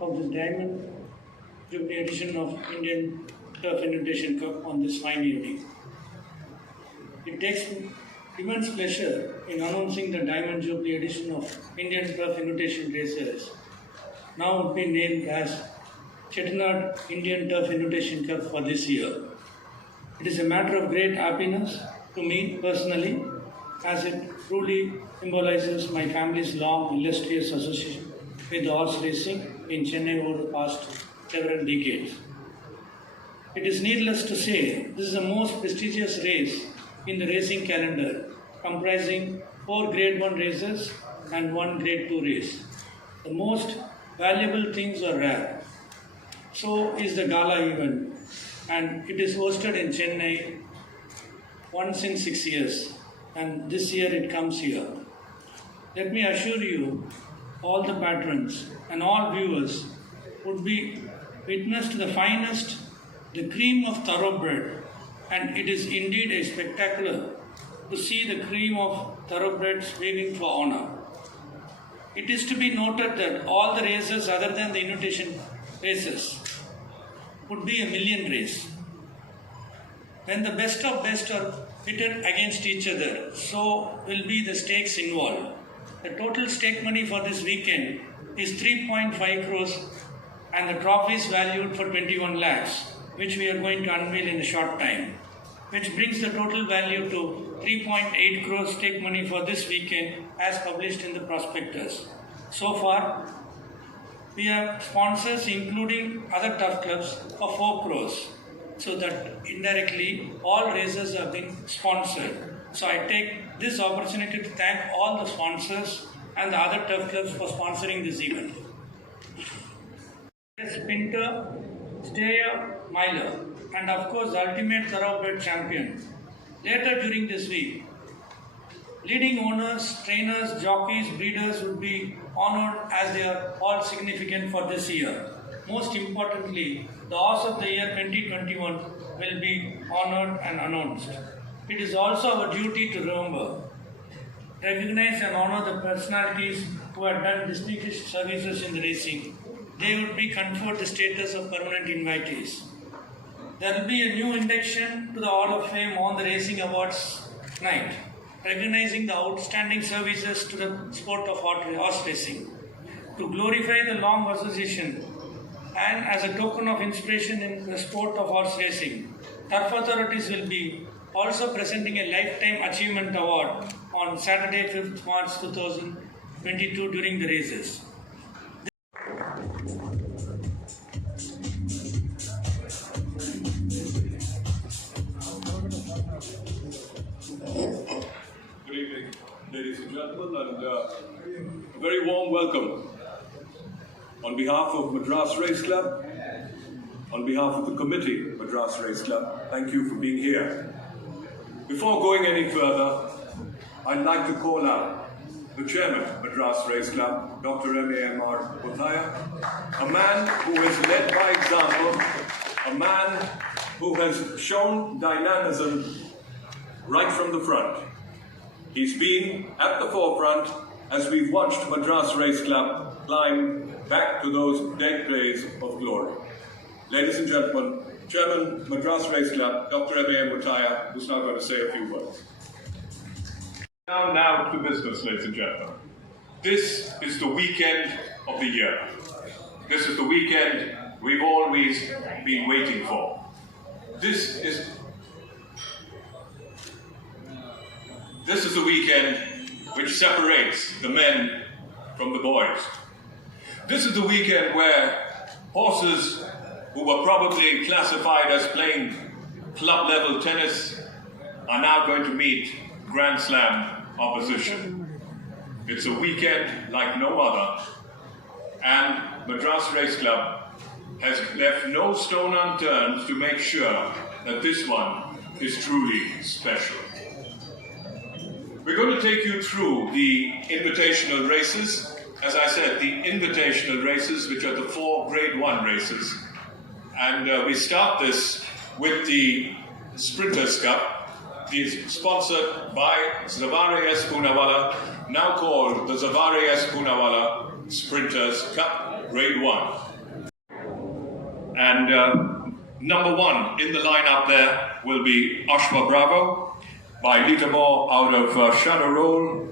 Of the Diamond Jubilee edition of Indian Turf Invitation Cup on this fine evening. It takes me immense pleasure in announcing the Diamond Jubilee edition of Indian Turf Invitation Racers, now would be named as Chettinad Indian Turf Invitation Cup for this year. It is a matter of great happiness to me personally, as it truly symbolizes my family's long, illustrious association with horse racing in Chennai over the past several decades. It is needless to say, this is the most prestigious race in the racing calendar, comprising 4 Grade 1 races and 1 Grade 2 race. The most valuable things are rare. So is the gala event, and it is hosted in Chennai once in 6 years, and this year it comes here. Let me assure you, all the patrons and all viewers would be witness to the finest, the cream of thoroughbred, and it is indeed a spectacular to see the cream of thoroughbreds waving for honor. It is to be noted that all the races other than the invitation races would be a million race. When the best of best are pitted against each other, so will be the stakes involved. The total stake money for this weekend is 3.5 crores and the trophies valued for 21 lakhs, which we are going to unveil in a short time, which brings the total value to 3.8 crores stake money for this weekend as published in the prospectus. So far, we have sponsors including other turf clubs for 4 crores, so that indirectly all races have been sponsored. So I take this opportunity to thank all the sponsors and the other turf clubs for sponsoring this event. Sprinter, Stayer, Miler, and of course the ultimate thoroughbred champion. Later during this week, leading owners, trainers, jockeys, breeders would be honored as they are all significant for this year. Most importantly, the horse of the year 2021 will be honored and announced. It is also our duty to remember, recognize and honor the personalities who have done distinguished services in the racing. They would be conferred the status of permanent invitees. There will be a new induction to the Hall of Fame on the Racing Awards night, recognizing the outstanding services to the sport of horse racing. To glorify the long association and as a token of inspiration in the sport of horse racing, turf authorities will be also presenting a Lifetime Achievement Award on Saturday, 5th March 2022 during the races. Good evening, ladies and gentlemen, and a very warm welcome on behalf of Madras Race Club, on behalf of the committee, Madras Race Club. Thank you for being here. Before going any further, I'd like to call out the chairman of Madras Race Club, Dr. M.A.M.R. Bothaya, a man who has led by example, a man who has shown dynamism right from the front. He's been at the forefront as we've watched Madras Race Club climb back to those dead days of glory. Ladies and gentlemen, Chairman, Madras Race Club, Dr. M.A.M. Mutaya, who's now going to say a few words. Now to business, ladies and gentlemen. This is the weekend of the year. This is the weekend we've always been waiting for. This is the weekend which separates the men from the boys. This is the weekend where horses who were probably classified as playing club-level tennis are now going to meet Grand Slam opposition. It's a weekend like no other, and Madras Race Club has left no stone unturned to make sure that this one is truly special. We're going to take you through the invitational races. As I said, the invitational races, which are the 4 Grade 1 races. And we start this with the Sprinters Cup, sponsored by Zavare S. Poonawalla, now called the Zavare S. Poonawalla Sprinters Cup Grade 1. And number 1 in the lineup there will be Ashwa Bravo by Litamore out of Shadow Roll.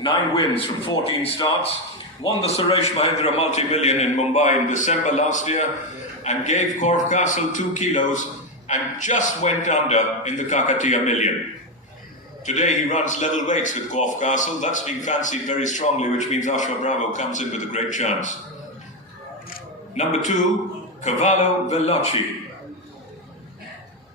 9 wins from 14 starts. Won the Suresh Mahindra Multi-Million in Mumbai in December last year and gave Corf Castle 2 kilos and just went under in the Kakatiya Million. Today he runs level weights with Corf Castle. That's being fancied very strongly, which means Ashwa Bravo comes in with a great chance. Number 2, Cavallo Veloci.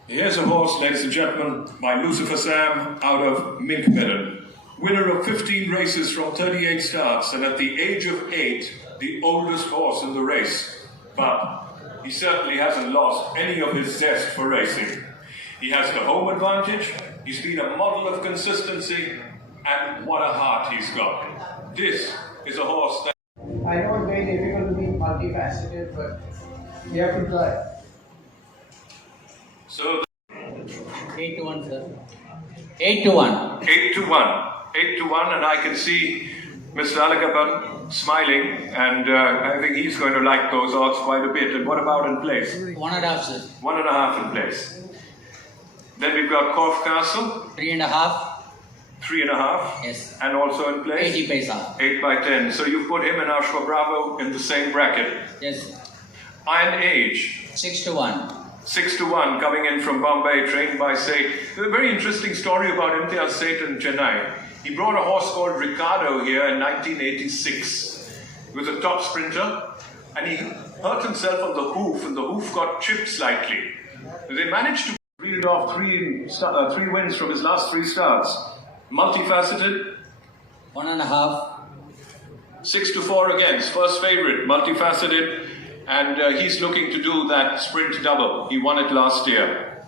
Here's a horse, ladies and gentlemen, by Lucifer Sam out of Mink Meadow. Winner of 15 races from 38 starts, and at the age of 8, the oldest horse in the race. But he certainly hasn't lost any of his zest for racing. He has the home advantage, he's been a model of consistency, and what a heart he's got. This is a horse that... I know it's very difficult to be multifaceted, but you have to try. So 8 to 1, sir. 8 to 1. 8 to 1. 8 to 1, and I can see Mr. Alakapan smiling, and I think he's going to like those odds quite a bit. And what about in place? 1.5, sir. 1.5 in place. Then we've got Corf Castle. 3.5. 3.5. Yes. And also in place? 80 paisa. 8 by 10. So you put him and Ashwa Bravo in the same bracket. Yes. Iron Age. 6 to 1. 6 to 1 coming in from Bombay, trained by Seth. There's a very interesting story about Imtiaz Seth in Chennai. He brought a horse called Ricardo here in 1986. He was a top sprinter, and he hurt himself on the hoof, and the hoof got chipped slightly. They managed to read off 3 wins from his last 3 starts. Multifaceted. 1.5. 6 to 4 against, first favorite, multifaceted, and he's looking to do that sprint double. He won it last year.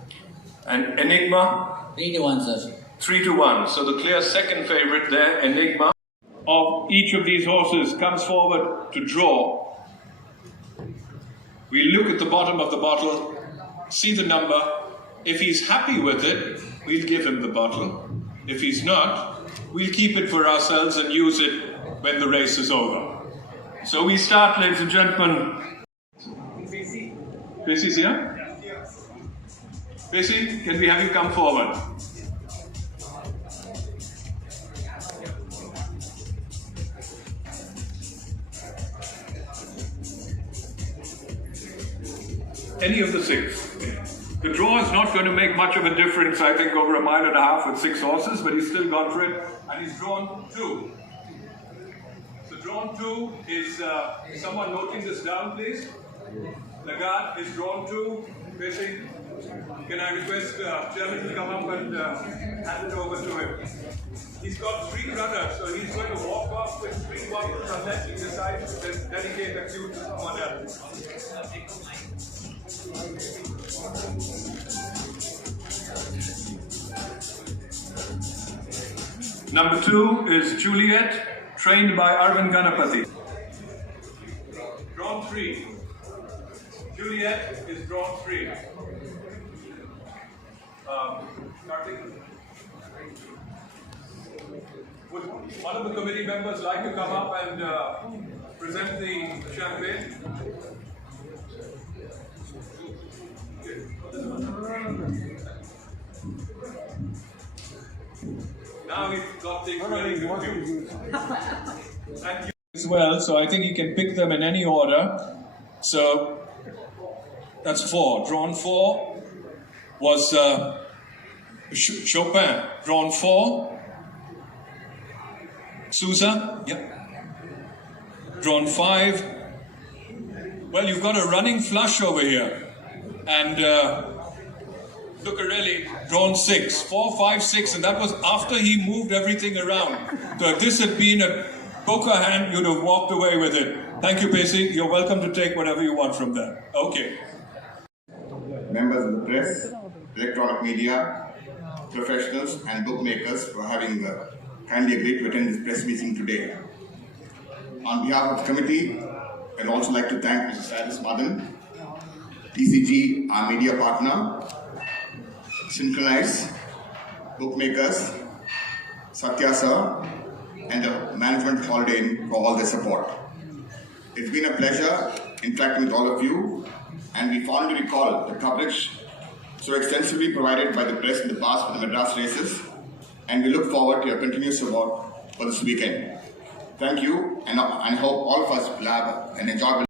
And Enigma? 3 to 1, sir. 3 to 1. So the clear second favorite there, Enigma. Of each of these horses comes forward to draw. We look at the bottom of the bottle, see the number. If he's happy with it, we'll give him the bottle. If he's not, we'll keep it for ourselves and use it when the race is over. So we start, ladies and gentlemen. Basie's here? Basie, can we have you come forward? Any of the 6. The draw is not going to make much of a difference, I think, over 1.5 miles with 6 horses, but he's still gone for it, and he's drawn 2. So drawn 2 is, someone noting this down, please? Lagarde is drawn 2. Basie, can I request Chairman to come up and hand it over to him? He's got 3 runners, so he's going to walk off with 3 bottles unless he decides to dedicate a few to someone else. Number 2 is Juliet, trained by Arvind Ganapati. Drawn 3. Juliet is drawn 3. Starting Would one of the committee members like to come up and present the champagne? Now we've got things really confused. And you as well, so I think you can pick them in any order. So that's 4. Drawn 4 was Chopin. Drawn 4. Sousa. Yep. Drawn 5. Well, you've got a running flush over here. And Lucarelli, drawn 6. 4, 5, 6. And that was after he moved everything around. So if this had been a poker hand, you'd have walked away with it. Thank you, Pacey. You're welcome to take whatever you want from there. Okay. Members of the press, electronic media, professionals and bookmakers for having kindly agreed to attend this press meeting today. On behalf of the committee, I'd also like to thank Mr. Cyrus Madan, TCG, our media partner, Synchronize, bookmakers, Satya sir, and the management Holiday Inn for all their support. It's been a pleasure interacting with all of you, and we fondly recall the coverage so extensively provided by the press in the past for the Madras races, and we look forward to your continued support for this weekend. Thank you, and I hope all of us will have an enjoyable